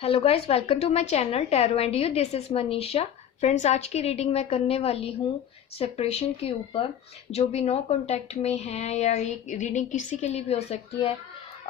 Hello guys, welcome to my channel tarot and you. This is Manisha. Friends, आज की reading मैं करने वाली हूँ सेपरेशन के ऊपर। जो भी नो कांटेक्ट में हैं या ये रीडिंग किसी के लिए भी हो सकती है।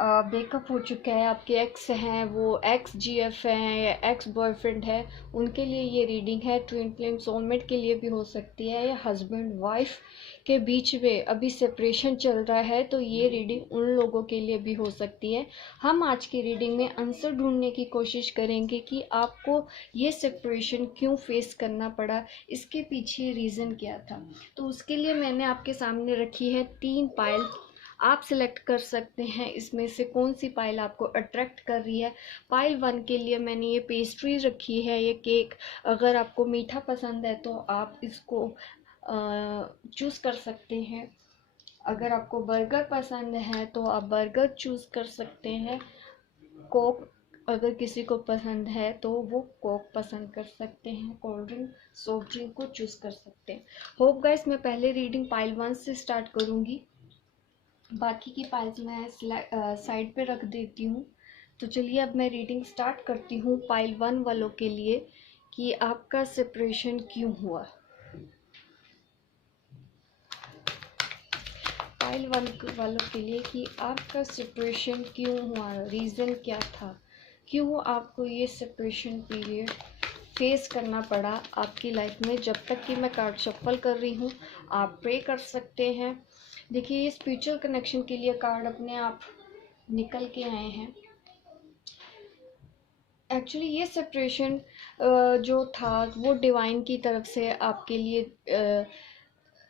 ब्रेकअप हो चुका है, आपके एक्स हैं, वो एक्स जीएफ हैं या एक्स बॉयफ्रेंड है, उनके लिए ये रीडिंग है। ट्विन फ्लेम सोलमेट के लिए भी हो सकती है, या हस्बैंड वाइफ के बीच में अभी सेपरेशन चल रहा है तो ये रीडिंग उन लोगों के लिए भी हो सकती है। हम आज की रीडिंग में आंसर ढूंढने की कोशिश करेंगे कि आपको ये सेपरेशन क्यों फेस करना पड़ा, इसके पीछे रीज़न क्या था। तो उसके लिए मैंने आपके सामने रखी है 3 पाइल। आप सिलेक्ट कर सकते हैं इसमें से कौन सी पाइल आपको अट्रैक्ट कर रही है। पाइल 1 के लिए मैंने ये पेस्ट्री रखी है, ये केक। अगर आपको मीठा पसंद है तो आप इसको चूज़ कर सकते हैं। अगर आपको बर्गर पसंद है तो आप बर्गर चूज़ कर सकते हैं। कोक अगर किसी को पसंद है तो वो कोक पसंद कर सकते हैं। कोल्ड ड्रिंक, सॉफ्ट ड्रिंक को चूज़ कर सकते हैं। होप गाइस, मैं पहले रीडिंग पाइल 1 से स्टार्ट करूँगी, बाकी की पाइल्स मैं साइड पे रख देती हूँ। तो चलिए अब मैं रीडिंग स्टार्ट करती हूँ पाइल 1 वालों के लिए कि आपका सेपरेशन क्यों हुआ। पाइल 1 वालों के लिए कि आपका सेपरेशन क्यों हुआ, रीज़न क्या था, क्यों आपको ये सेपरेशन पीरियड फेस करना पड़ा आपकी लाइफ में। जब तक कि मैं कार्ड शफल कर रही हूँ, आप प्रे कर सकते हैं। देखिए, ये स्पिरिचुअल कनेक्शन के लिए कार्ड अपने आप निकल के आए हैं। एक्चुअली ये सेपरेशन जो था वो डिवाइन की तरफ से आपके लिए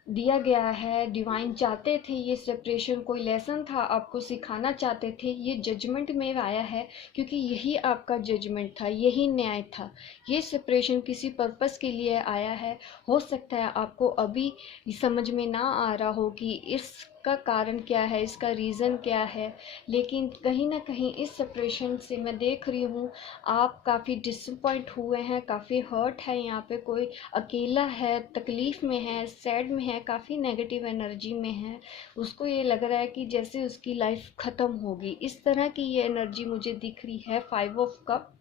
दिया गया है। डिवाइन चाहते थे ये सेपरेशन, कोई लेसन था, आपको सिखाना चाहते थे। ये जजमेंट में आया है क्योंकि यही आपका जजमेंट था, यही न्याय था। ये सेपरेशन किसी पर्पस के लिए आया है। हो सकता है आपको अभी समझ में ना आ रहा हो कि इसका कारण क्या है, इसका रीज़न क्या है, लेकिन कहीं ना कहीं इस सेपरेशन से मैं देख रही हूँ आप काफ़ी डिसअपॉइंट हुए हैं, काफ़ी हर्ट है। यहाँ पे कोई अकेला है, तकलीफ़ में है, सैड में है, काफ़ी नेगेटिव एनर्जी में है। उसको ये लग रहा है कि जैसे उसकी लाइफ ख़त्म होगी, इस तरह की ये एनर्जी मुझे दिख रही है। 5 ऑफ कप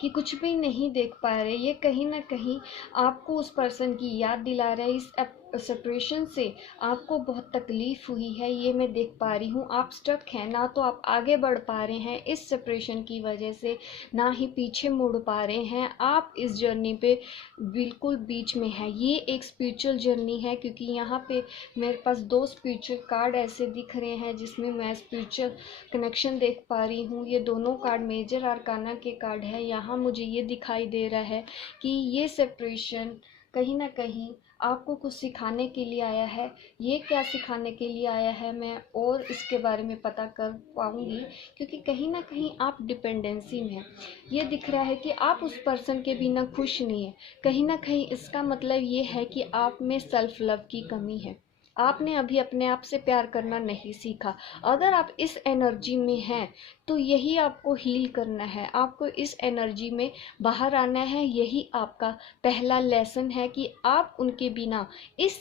कि कुछ भी नहीं देख पा रहे। ये कहीं ना कहीं आपको उस पर्सन की याद दिला रहा है। इस सेपरेशन से आपको बहुत तकलीफ़ हुई है, ये मैं देख पा रही हूँ। आप स्टक हैं, ना तो आप आगे बढ़ पा रहे हैं इस सेपरेशन की वजह से, ना ही पीछे मुड़ पा रहे हैं। आप इस जर्नी पे बिल्कुल बीच में है। ये एक स्पिरिचुअल जर्नी है क्योंकि यहाँ पे मेरे पास 2 स्पिरिचुअल कार्ड ऐसे दिख रहे हैं जिसमें मैं स्पिरिचुअल कनेक्शन देख पा रही हूँ। ये दोनों कार्ड मेजर आर्काना के कार्ड है। यहाँ मुझे ये दिखाई दे रहा है कि ये सेपरेशन कहीं ना कहीं आपको कुछ सिखाने के लिए आया है। ये क्या सिखाने के लिए आया है मैं और इसके बारे में पता कर पाऊँगी, क्योंकि कहीं ना कहीं आप डिपेंडेंसी में हैं। ये दिख रहा है कि आप उस पर्सन के बिना खुश नहीं हैं। कहीं ना कहीं इसका मतलब ये है कि आप में सेल्फ लव की कमी है। आपने अभी अपने आप से प्यार करना नहीं सीखा। अगर आप इस एनर्जी में हैं तो यही आपको हील करना है, आपको इस एनर्जी में बाहर आना है। यही आपका पहला लेसन है कि आप उनके बिना इस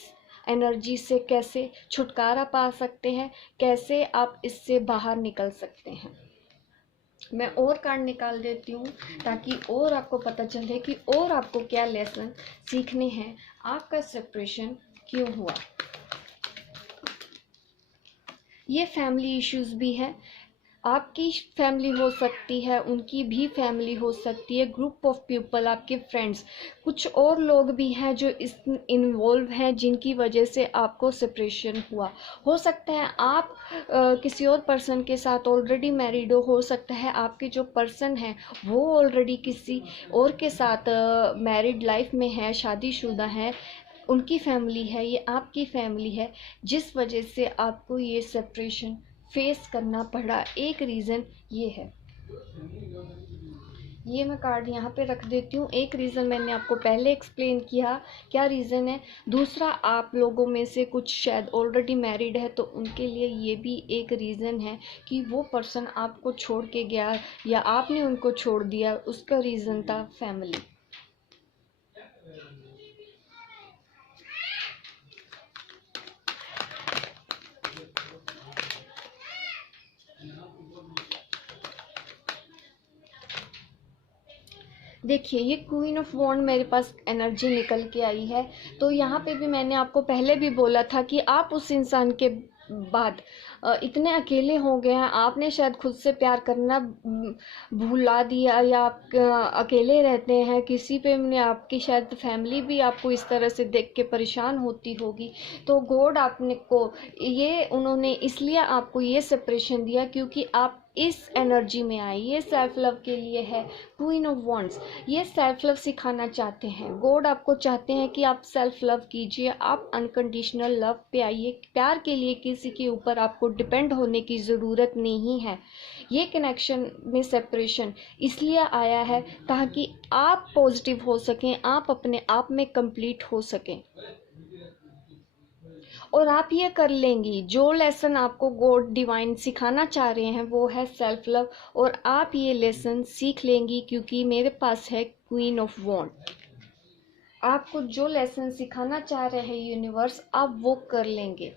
एनर्जी से कैसे छुटकारा पा सकते हैं, कैसे आप इससे बाहर निकल सकते हैं। मैं और कार्ड निकाल देती हूँ ताकि और आपको पता चले कि और आपको क्या लेसन सीखने हैं, आपका सेपरेशन क्यों हुआ। ये फैमिली इश्यूज भी है। आपकी फैमिली हो सकती है, उनकी भी फैमिली हो सकती है, ग्रुप ऑफ पीपल, आपके फ्रेंड्स, कुछ और लोग भी हैं जो इस इन्वॉल्व हैं जिनकी वजह से आपको सेपरेशन हुआ। हो सकता है आप किसी और पर्सन के साथ ऑलरेडी मैरिड हो सकता है आपके जो पर्सन है वो ऑलरेडी किसी और के साथ मैरिड लाइफ में है, शादीशुदा है। उनकी फैमिली है, ये आपकी फैमिली है, जिस वजह से आपको ये सेपरेशन फेस करना पड़ा। एक रीज़न ये है। ये मैं कार्ड यहाँ पे रख देती हूँ। एक रीज़न मैंने आपको पहले एक्सप्लेन किया क्या रीज़न है। दूसरा, आप लोगों में से कुछ शायद ऑलरेडी मैरिड है तो उनके लिए ये भी एक रीज़न है कि वो पर्सन आपको छोड़ के गया या आपने उनको छोड़ दिया, उसका रीज़न था फैमिली। देखिए ये क्वीन ऑफ वॉन्ड मेरे पास एनर्जी निकल के आई है। तो यहाँ पे भी मैंने आपको पहले भी बोला था कि आप उस इंसान के बाद इतने अकेले हो गए हैं, आपने शायद खुद से प्यार करना भुला दिया, या आप अकेले रहते हैं किसी पे ने, आपकी शायद फैमिली भी आपको इस तरह से देख के परेशान होती होगी। तो गॉड आपने को ये उन्होंने इसलिए आपको ये सेपरेशन दिया क्योंकि आप इस एनर्जी में आई। ये सेल्फ लव के लिए है क्वीन ऑफ वॉन्ड्स। ये सेल्फ लव सिखाना चाहते हैं गॉड, आपको चाहते हैं कि आप सेल्फ लव कीजिए, आप अनकंडीशनल लव पे आइए। प्यार के लिए किसी के ऊपर आपको डिपेंड होने की ज़रूरत नहीं है। ये कनेक्शन में सेपरेशन इसलिए आया है ताकि आप पॉजिटिव हो सकें, आप अपने आप में कंप्लीट हो सकें, और आप ये कर लेंगी। जो लेसन आपको गॉड डिवाइन सिखाना चाह रहे हैं वो है सेल्फ लव, और आप ये लेसन सीख लेंगी क्योंकि मेरे पास है क्वीन ऑफ वॉन्ड। आपको जो लेसन सिखाना चाह रहे हैं यूनिवर्स, आप वो कर लेंगे।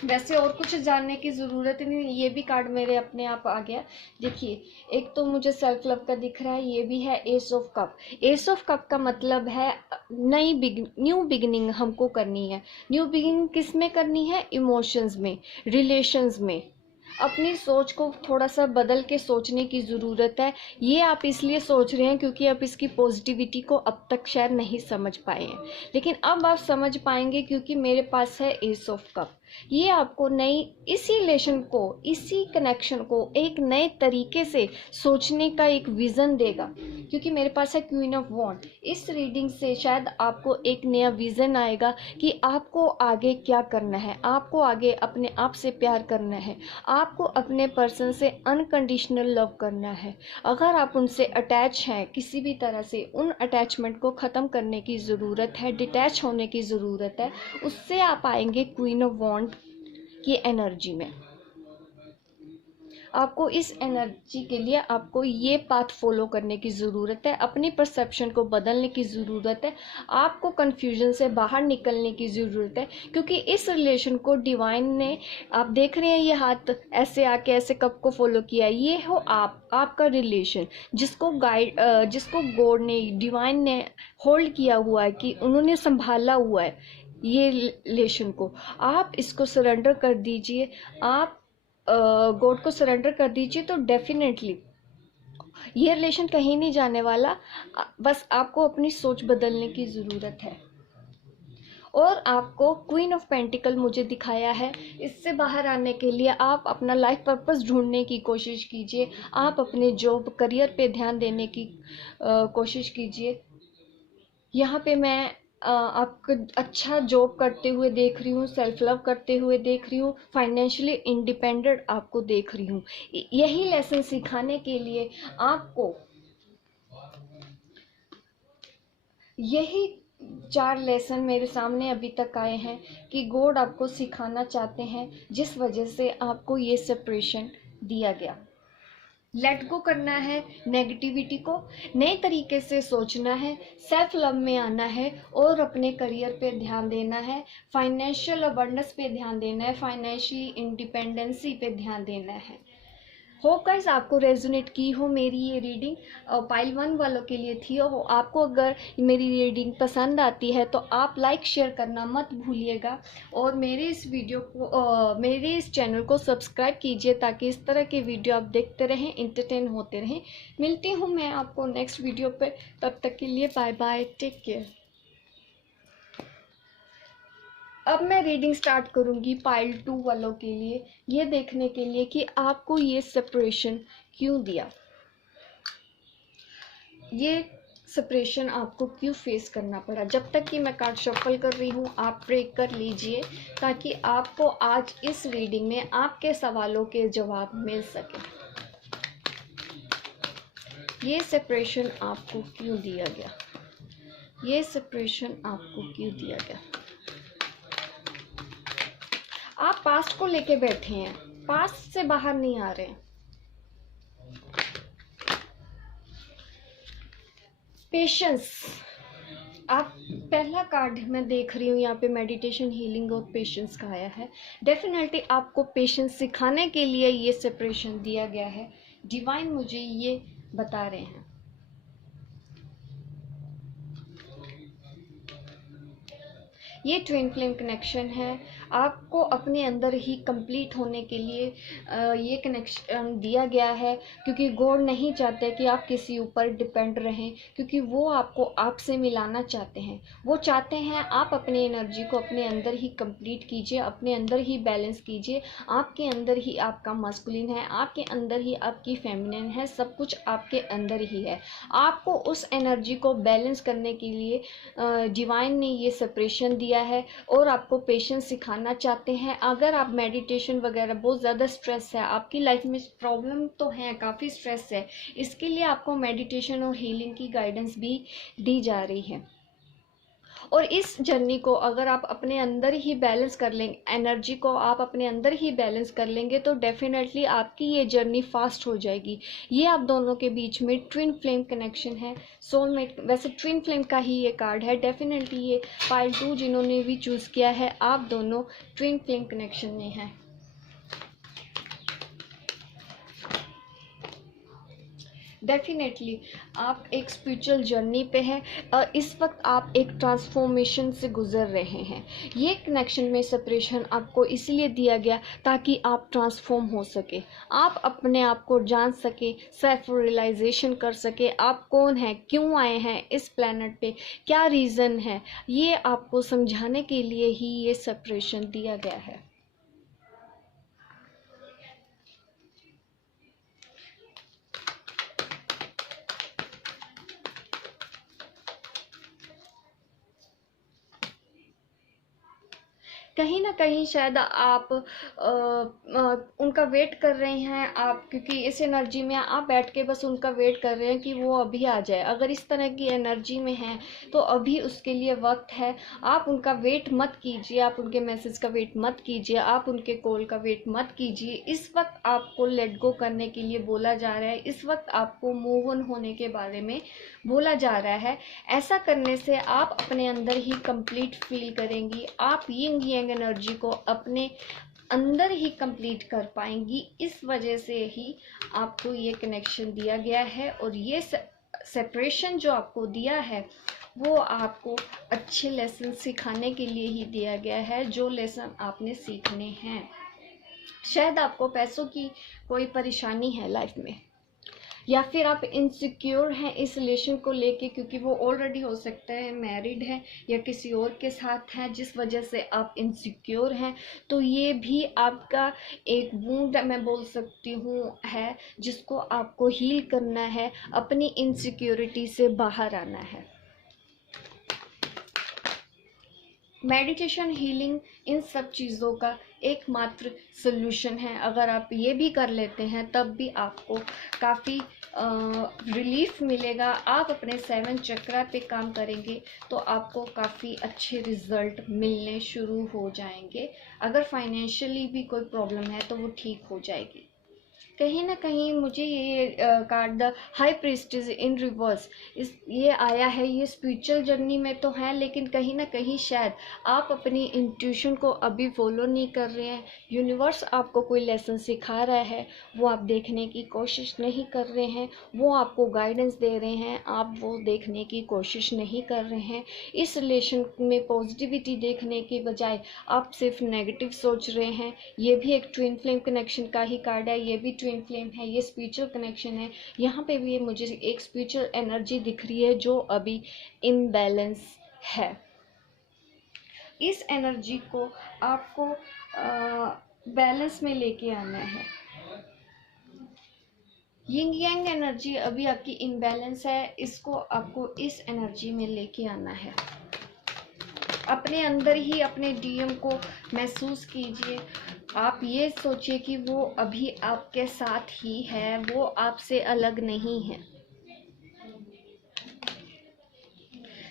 वैसे और कुछ जानने की ज़रूरत नहीं, ये भी कार्ड मेरे अपने आप आ गया। देखिए एक तो मुझे सेल्फ लव का दिख रहा है, ये भी है S of cup. S of cup का मतलब है न्यू बिगिनिंग हमको करनी है। न्यू बिगिनिंग किस में करनी है? इमोशंस में, रिलेशंस में। अपनी सोच को थोड़ा सा बदल के सोचने की ज़रूरत है। ये आप इसलिए सोच रहे हैं क्योंकि आप इसकी पॉजिटिविटी को अब तक शायद नहीं समझ पाए हैं, लेकिन अब आप समझ पाएंगे क्योंकि मेरे पास है एस ऑफ कप। ये आपको नई इसी रिलेशन को, इसी कनेक्शन को एक नए तरीके से सोचने का एक विज़न देगा, क्योंकि मेरे पास है क्वीन ऑफ वॉन्ड। इस रीडिंग से शायद आपको एक नया विज़न आएगा कि आपको आगे क्या करना है। आपको आगे अपने आप से प्यार करना है, आपको अपने पर्सन से अनकंडीशनल लव करना है। अगर आप उनसे अटैच हैं किसी भी तरह से, उन अटैचमेंट को ख़त्म करने की ज़रूरत है, डिटैच होने की ज़रूरत है। उससे आप आएंगे क्वीन ऑफ वॉन्ड की एनर्जी में। आपको इस एनर्जी के लिए आपको ये पाथ फॉलो करने की ज़रूरत है, अपनी परसेप्शन को बदलने की ज़रूरत है, आपको कन्फ्यूजन से बाहर निकलने की ज़रूरत है, क्योंकि इस रिलेशन को डिवाइन ने, आप देख रहे हैं ये हाथ ऐसे आके ऐसे कब को फॉलो किया, ये हो आपका रिलेशन जिसको जिसको गॉड ने, डिवाइन ने होल्ड किया हुआ है, कि उन्होंने संभाला हुआ है ये रिलेशन को। आप इसको सरेंडर कर दीजिए, आप गॉड को सरेंडर कर दीजिए, तो डेफिनेटली ये रिलेशन कहीं नहीं जाने वाला। बस आपको अपनी सोच बदलने की ज़रूरत है। और आपको क्वीन ऑफ पेंटिकल मुझे दिखाया है, इससे बाहर आने के लिए आप अपना लाइफ पर्पस ढूंढने की कोशिश कीजिए, आप अपने जॉब करियर पे ध्यान देने की कोशिश कीजिए। यहाँ पे मैं आपको अच्छा जॉब करते हुए देख रही हूँ, सेल्फ लव करते हुए देख रही हूँ, फाइनेंशियली इंडिपेंडेंट आपको देख रही हूँ। यही लेसन सिखाने के लिए आपको यही 4 लेसन मेरे सामने अभी तक आए हैं कि गॉड आपको सिखाना चाहते हैं, जिस वजह से आपको ये सेपरेशन दिया गया। लेट गो करना है नेगेटिविटी को, नए तरीके से सोचना है, सेल्फ लव में आना है, और अपने करियर पे ध्यान देना है, फाइनेंशियल अबंडेंस पे ध्यान देना है, फाइनेंशियली इंडिपेंडेंसी पे ध्यान देना है। होप गाइस आपको रेजोनेट की हो मेरी ये रीडिंग, पाइल 1 वालों के लिए थी। हो आपको अगर मेरी रीडिंग पसंद आती है तो आप लाइक शेयर करना मत भूलिएगा, और मेरे इस वीडियो को मेरे इस चैनल को सब्सक्राइब कीजिए ताकि इस तरह के वीडियो आप देखते रहें, इंटरटेन होते रहें। मिलती हूँ मैं आपको नेक्स्ट वीडियो पे, तब तक के लिए बाय बाय, टेक केयर। अब मैं रीडिंग स्टार्ट करूंगी पाइल 2 वालों के लिए, ये देखने के लिए कि आपको ये सेपरेशन क्यों दिया, ये सेपरेशन आपको क्यों फेस करना पड़ा। जब तक कि मैं कार्ड शफल कर रही हूँ आप प्रे कर लीजिए ताकि आपको आज इस रीडिंग में आपके सवालों के जवाब मिल सके। ये सेपरेशन आपको क्यों दिया गया, ये सेपरेशन आपको क्यों दिया गया। आप पास्ट को लेके बैठे हैं, पास्ट से बाहर नहीं आ रहे हैं। पेशेंस, आप पहला कार्ड मैं देख रही हूँ यहाँ पे मेडिटेशन, हीलिंग और पेशेंस का आया है। डेफिनेटली आपको पेशेंस सिखाने के लिए ये सेपरेशन दिया गया है। डिवाइन मुझे ये बता रहे हैं। ये ट्विन फ्लेम कनेक्शन है, आपको अपने अंदर ही कंप्लीट होने के लिए ये कनेक्शन दिया गया है, क्योंकि गॉड नहीं चाहते कि आप किसी ऊपर डिपेंड रहें, क्योंकि वो आपको आपसे मिलाना चाहते हैं। वो चाहते हैं आप अपनी एनर्जी को अपने अंदर ही कंप्लीट कीजिए, अपने अंदर ही बैलेंस कीजिए। आपके अंदर ही आपका मस्कुलिन है, आपके अंदर ही आपकी फेमिनिन है, सब कुछ आपके अंदर ही है। आपको उस एनर्जी को बैलेंस करने के लिए डिवाइन ने ये सेपरेशन दिया है और आपको पेशेंस सिखाना चाहते हैं। अगर आप मेडिटेशन वगैरह, बहुत ज़्यादा स्ट्रेस है आपकी लाइफ में, प्रॉब्लम तो है, काफ़ी स्ट्रेस है, इसके लिए आपको मेडिटेशन और हीलिंग की गाइडेंस भी दी जा रही है। और इस जर्नी को अगर आप अपने अंदर ही बैलेंस कर लेंगे, एनर्जी को आप अपने अंदर ही बैलेंस कर लेंगे, तो डेफिनेटली आपकी ये जर्नी फास्ट हो जाएगी। ये आप दोनों के बीच में ट्विन फ्लेम कनेक्शन है, सोलमेट। वैसे ट्विन फ्लेम का ही ये कार्ड है, डेफिनेटली ये पाइल 2 जिन्होंने भी चूज़ किया है, आप दोनों ट्विन फ्लेम कनेक्शन में हैं। डेफिनेटली आप एक स्पिरिचुअल जर्नी पे हैं, इस वक्त आप एक ट्रांसफॉर्मेशन से गुजर रहे हैं। ये कनेक्शन में सेपरेशन आपको इसलिए दिया गया ताकि आप ट्रांसफॉर्म हो सके, आप अपने आप को जान सके, सेल्फ रियलाइजेशन कर सके, आप कौन हैं, क्यों आए हैं इस प्लेनेट पे, क्या रीज़न है, ये आपको समझाने के लिए ही ये सेपरेशन दिया गया है। कहीं ना कहीं शायद आप उनका वेट कर रहे हैं, आप क्योंकि इस एनर्जी में आप बैठ के बस उनका वेट कर रहे हैं कि वो अभी आ जाए। अगर इस तरह की एनर्जी में हैं तो अभी उसके लिए वक्त है। आप उनका वेट मत कीजिए, आप उनके मैसेज का वेट मत कीजिए, आप उनके कॉल का वेट मत कीजिए। इस वक्त आपको लेट गो करने के लिए बोला जा रहा है, इस वक्त आपको मूव ऑन होने के बारे में बोला जा रहा है। ऐसा करने से आप अपने अंदर ही कंप्लीट फील करेंगी, आप यिंग यांग एनर्जी को अपने अंदर ही कंप्लीट कर पाएंगी। इस वजह से ही आपको ये कनेक्शन दिया गया है, और ये सेपरेशन जो आपको दिया है वो आपको अच्छे लेसन सिखाने के लिए ही दिया गया है, जो लेसन आपने सीखने हैं। शायद आपको पैसों की कोई परेशानी है लाइफ में, या फिर आप इनसिक्योर हैं इस रिलेशन को लेके, क्योंकि वो ऑलरेडी हो सकता है मैरिड है या किसी और के साथ है, जिस वजह से आप इनसिक्योर हैं। तो ये भी आपका एक वुंड मैं बोल सकती हूँ है, जिसको आपको हील करना है, अपनी इनसिक्योरिटी से बाहर आना है। मेडिटेशन, हीलिंग, इन सब चीज़ों का एकमात्र सल्यूशन है। अगर आप ये भी कर लेते हैं तब भी आपको काफ़ी रिलीफ मिलेगा। आप अपने 7 चक्रा पे काम करेंगे तो आपको काफ़ी अच्छे रिजल्ट मिलने शुरू हो जाएंगे। अगर फाइनेंशियली भी कोई प्रॉब्लम है तो वो ठीक हो जाएगी। कहीं ना कहीं मुझे ये card the high priestess in reverse ये आया है। ये स्पिरिचुअल जर्नी में तो है, लेकिन कहीं ना कहीं शायद आप अपनी इंट्यूशन को अभी फॉलो नहीं कर रहे हैं। यूनिवर्स आपको कोई लेसन सिखा रहा है, वो आप देखने की कोशिश नहीं कर रहे हैं। वो आपको गाइडेंस दे रहे हैं, आप वो देखने की कोशिश नहीं कर रहे हैं। इस रिलेशन में पॉजिटिविटी देखने के बजाय आप सिर्फ नेगेटिव सोच रहे हैं। ये भी एक ट्विन फ्लेम कनेक्शन का ही कार्ड है, ये भी ट्विन फ्लेम है, ये स्पिरिचुअल कनेक्शन है। यहाँ पे भी मुझे एक स्पिरिचुअल एनर्जी दिख रही है जो अभी इम्बैलेंस है। इस एनर्जी को आपको बैलेंस में लेके आना है। यिंग यांग एनर्जी अभी आपकी इम्बैलेंस है, इसको आपको इस एनर्जी में लेके आना है। अपने अंदर ही अपने डीएम को महसूस कीजिए। आप ये सोचिए कि वो अभी आपके साथ ही है, वो आपसे अलग नहीं है।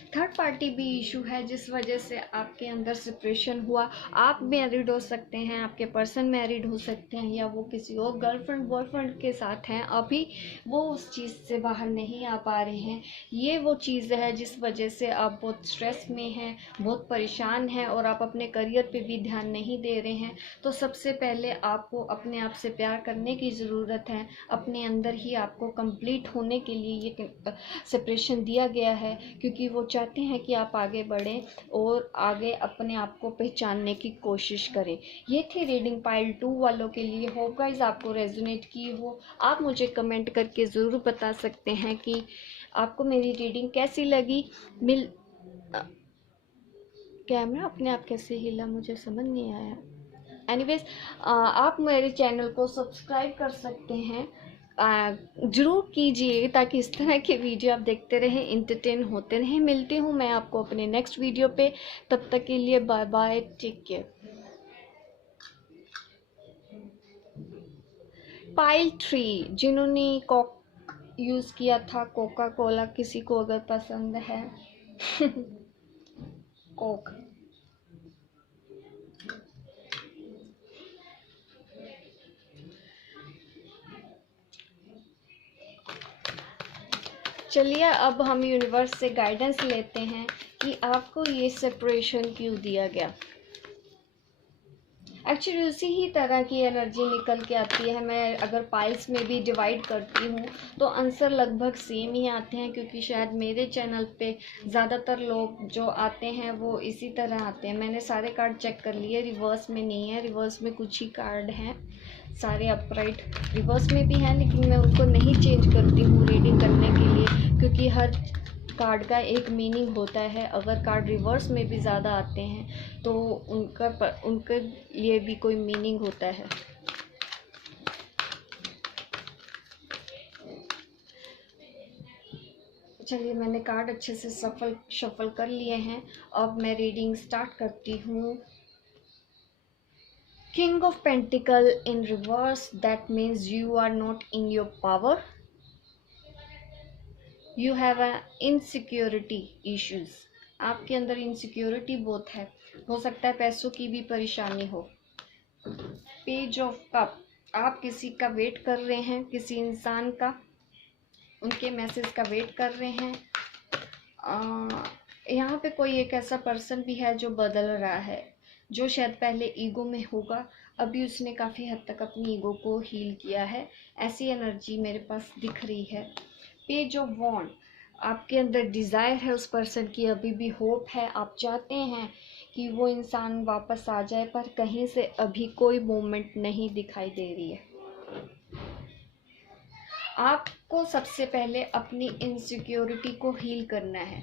थर्ड पार्टी भी इशू है जिस वजह से आपके अंदर सेपरेशन हुआ। आप मैरिड हो सकते हैं, आपके पर्सन मैरिड हो सकते हैं, या वो किसी और गर्लफ्रेंड बॉयफ्रेंड के साथ हैं, अभी वो उस चीज़ से बाहर नहीं आ पा रहे हैं। ये वो चीज़ है जिस वजह से आप बहुत स्ट्रेस में हैं, बहुत परेशान हैं और आप अपने करियर पे भी ध्यान नहीं दे रहे हैं। तो सबसे पहले आपको अपने आप से प्यार करने की ज़रूरत है। अपने अंदर ही आपको कंप्लीट होने के लिए ये सेपरेशन दिया गया है, क्योंकि वो चाहते हैं कि आप आगे बढ़ें और आगे अपने आप को पहचानने की कोशिश करें। ये थी रीडिंग पाइल 2 वालों के लिए। होप गाइस आपको रेजोनेट की हो। आप मुझे कमेंट करके ज़रूर बता सकते हैं कि आपको मेरी रीडिंग कैसी लगी। कैमरा अपने आप कैसे हिला मुझे समझ नहीं आया। एनीवेज, आप मेरे चैनल को सब्सक्राइब कर सकते हैं, ज़रूर कीजिए, ताकि इस तरह के वीडियो आप देखते रहें, इंटरटेन होते रहें। मिलती हूँ मैं आपको अपने नेक्स्ट वीडियो पे। तब तक के लिए bye bye, take care. Pile 3 जिन्होंने कॉक यूज़ किया था, कोका कोला, किसी को अगर पसंद है कोक। चलिए अब हम यूनिवर्स से गाइडेंस लेते हैं कि आपको ये सेपरेशन क्यों दिया गया। एक्चुअली उसी ही तरह की एनर्जी निकल के आती है। मैं अगर पाइल्स में भी डिवाइड करती हूँ तो आंसर लगभग सेम ही आते हैं, क्योंकि शायद मेरे चैनल पे ज़्यादातर लोग जो आते हैं वो इसी तरह आते हैं। मैंने सारे कार्ड चेक कर लिए, रिवर्स में नहीं है। रिवर्स में कुछ ही कार्ड हैं, सारे अपराइट रिवर्स में भी हैं, लेकिन मैं उनको नहीं चेंज करती हूँ रीडिंग करने के लिए, क्योंकि हर कार्ड का एक मीनिंग होता है। अगर कार्ड रिवर्स में भी ज़्यादा आते हैं तो उनके लिए भी कोई मीनिंग होता है। चलिए, मैंने कार्ड अच्छे से शफल कर लिए हैं। अब मैं रीडिंग स्टार्ट करती हूँ। King of pentacle in reverse, that means you are not in your power. You have a insecurity issues. आपके अंदर इनसिक्योरिटी बहुत है, हो सकता है पैसों की भी परेशानी हो। पेज ऑफ कप, आप किसी का वेट कर रहे हैं, किसी इंसान का, उनके मैसेज का वेट कर रहे हैं। यहाँ पे कोई एक ऐसा पर्सन भी है जो बदल रहा है, जो शायद पहले ईगो में होगा, अभी उसने काफ़ी हद तक अपनी ईगो को हील किया है। ऐसी एनर्जी मेरे पास दिख रही है। पेज ऑफ वॉन्ड, आपके अंदर डिज़ायर है उस पर्सन की, अभी भी होप है, आप चाहते हैं कि वो इंसान वापस आ जाए, पर कहीं से अभी कोई मूवमेंट नहीं दिखाई दे रही है। आपको सबसे पहले अपनी इनसिक्योरिटी को हील करना है,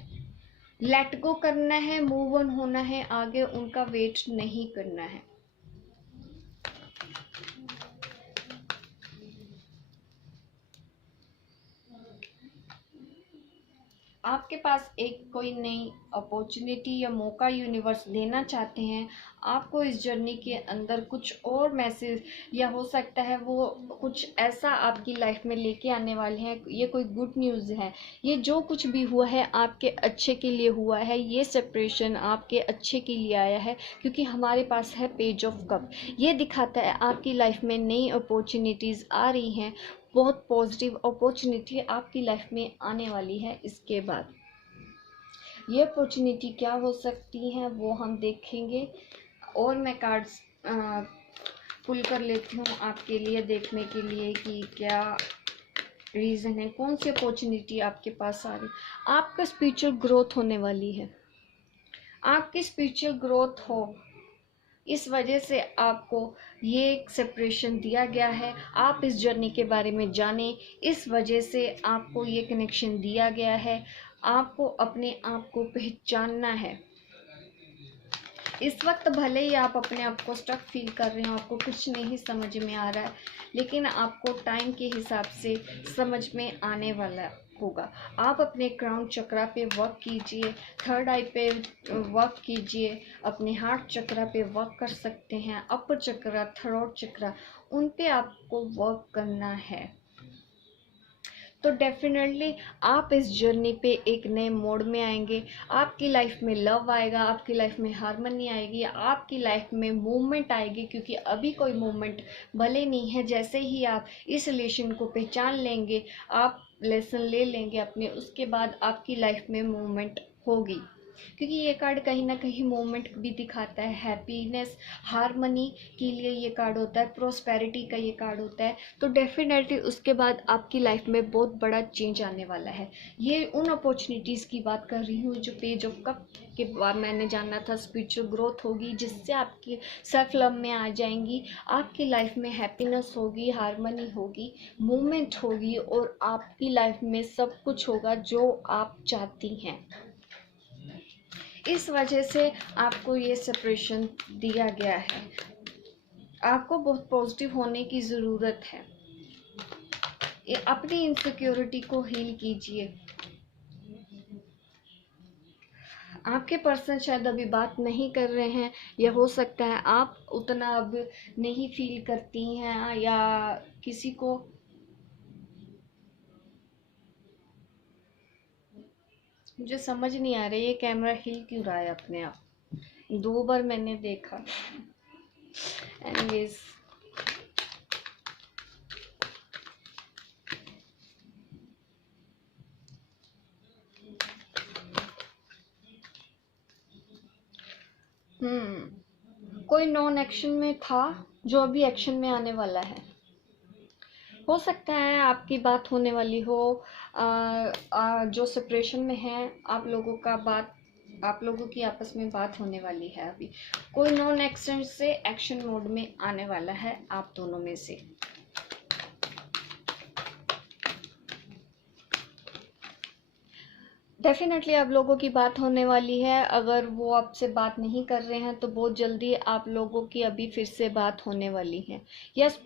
लेट गो करना है, मूव ऑन होना है, आगे उनका वेट नहीं करना है। आपके पास एक कोई नई अपॉर्चुनिटी या मौका यूनिवर्स देना चाहते हैं आपको इस जर्नी के अंदर। कुछ और मैसेज, या हो सकता है वो कुछ ऐसा आपकी लाइफ में लेके आने वाले हैं। ये कोई गुड न्यूज़ है। ये जो कुछ भी हुआ है आपके अच्छे के लिए हुआ है। ये सेपरेशन आपके अच्छे के लिए आया है, क्योंकि हमारे पास है पेज ऑफ कप। ये दिखाता है आपकी लाइफ में नई अपॉर्चुनिटीज़ आ रही हैं, बहुत पॉजिटिव अपॉर्चुनिटी आपकी लाइफ में आने वाली है। इसके बाद ये अपॉर्चुनिटी क्या हो सकती है वो हम देखेंगे, और मैं कार्ड्स पुल कर लेती हूँ आपके लिए देखने के लिए कि क्या रीज़न है, कौन सी अपॉर्चुनिटी आपके पास आ रही। आपका स्पिरिचुअल ग्रोथ होने वाली है, आपकी स्पिरिचुअल ग्रोथ हो, इस वजह से आपको ये सेपरेशन दिया गया है। आप इस जर्नी के बारे में जानें, इस वजह से आपको ये कनेक्शन दिया गया है। आपको अपने आप को पहचानना है। इस वक्त भले ही आप अपने आप को स्टक फील कर रहे हो, आपको कुछ नहीं समझ में आ रहा है, लेकिन आपको टाइम के हिसाब से समझ में आने वाला होगा। आप अपने क्राउन चक्रा पे वर्क कीजिए, थर्ड आई पे वर्क कीजिए, अपने हार्ट चक्रा पे वर्क कर सकते हैं, अपर चक्रा, थ्रोट चक्रा, उन पे आपको वर्क करना है। तो डेफिनेटली आप इस जर्नी पे एक नए मोड़ में आएंगे। आपकी लाइफ में लव आएगा, आपकी लाइफ में हारमनी आएगी, आपकी लाइफ में मूवमेंट आएगी, क्योंकि अभी कोई मूवमेंट भले नहीं है। जैसे ही आप इस रिलेशन को पहचान लेंगे, आप लेसन ले लेंगे अपने, उसके बाद आपकी लाइफ में मूवमेंट होगी। क्योंकि ये कार्ड कहीं ना कहीं मूवमेंट भी दिखाता है, हैप्पीनेस, हारमनी के लिए ये कार्ड होता है, प्रोस्पेरिटी का ये कार्ड होता है। तो डेफिनेटली उसके बाद आपकी लाइफ में बहुत बड़ा चेंज आने वाला है। ये उन अपॉर्चुनिटीज़ की बात कर रही हूँ जो पेज ऑफ कप के बाद मैंने जाना था। स्पिरिचुअल ग्रोथ होगी जिससे आपकी सेल्फ लव में आ जाएंगी, आपकी लाइफ में हैप्पीनेस होगी, हारमनी होगी, मूवमेंट होगी, और आपकी लाइफ में सब कुछ होगा जो आप चाहती हैं। इस वजह से आपको ये सेपरेशन दिया गया है। आपको बहुत पॉजिटिव होने की ज़रूरत है। अपनी इनसिक्योरिटी को हील कीजिए। आपके पर्सन शायद अभी बात नहीं कर रहे हैं, या हो सकता है आप उतना अब नहीं फील करती हैं, या किसी को मुझे समझ नहीं आ रहा है ये कैमरा हिल क्यों रहा है अपने आप। 2 बार मैंने देखा। एनीवेज, कोई नॉन एक्शन में था जो अभी एक्शन में आने वाला है। हो सकता है आपकी बात होने वाली हो, जो सेपरेशन में है आप लोगों की आपस में बात होने वाली है। अभी कोई नॉन एक्शन से एक्शन मोड में आने वाला है आप दोनों में से। डेफिनेटली आप लोगों की बात होने वाली है। अगर वो आपसे बात नहीं कर रहे हैं तो बहुत जल्दी आप लोगों की अभी फिर से बात होने वाली है। यस,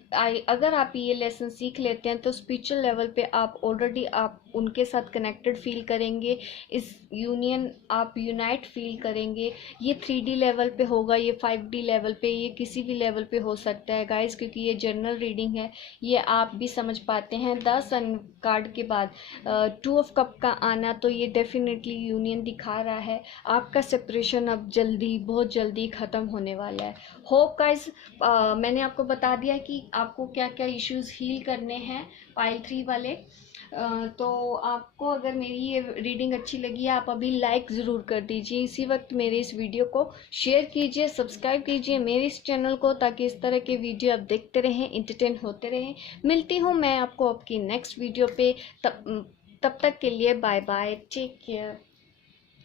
अगर आप ये लेसन सीख लेते हैं तो स्पिरिचुअल लेवल पे आप ऑलरेडी आप उनके साथ कनेक्टेड फील करेंगे। इस यूनियन आप यूनाइट फील करेंगे। ये 3D लेवल पे होगा, ये 5D लेवल पे, ये किसी भी लेवल पे हो सकता है गाइस, क्योंकि ये जनरल रीडिंग है। ये आप भी समझ पाते हैं। 10 सन कार्ड के बाद 2 ऑफ कप का आना, तो ये डेफिनेटली यूनियन दिखा रहा है। आपका सेपरेशन अब जल्दी, बहुत जल्दी ख़त्म होने वाला है। होप गाइस, मैंने आपको बता दिया कि आपको क्या क्या इश्यूज हील करने हैं पाइल 3 वाले। तो आपको अगर मेरी ये रीडिंग अच्छी लगी है, आप अभी लाइक ज़रूर कर दीजिए। इसी वक्त मेरे इस वीडियो को शेयर कीजिए, सब्सक्राइब कीजिए मेरे इस चैनल को, ताकि इस तरह के वीडियो आप देखते रहें, इंटरटेन होते रहें। मिलती हूँ मैं आपको आपकी नेक्स्ट वीडियो पे। तब तक के लिए बाय बाय, टेक केयर।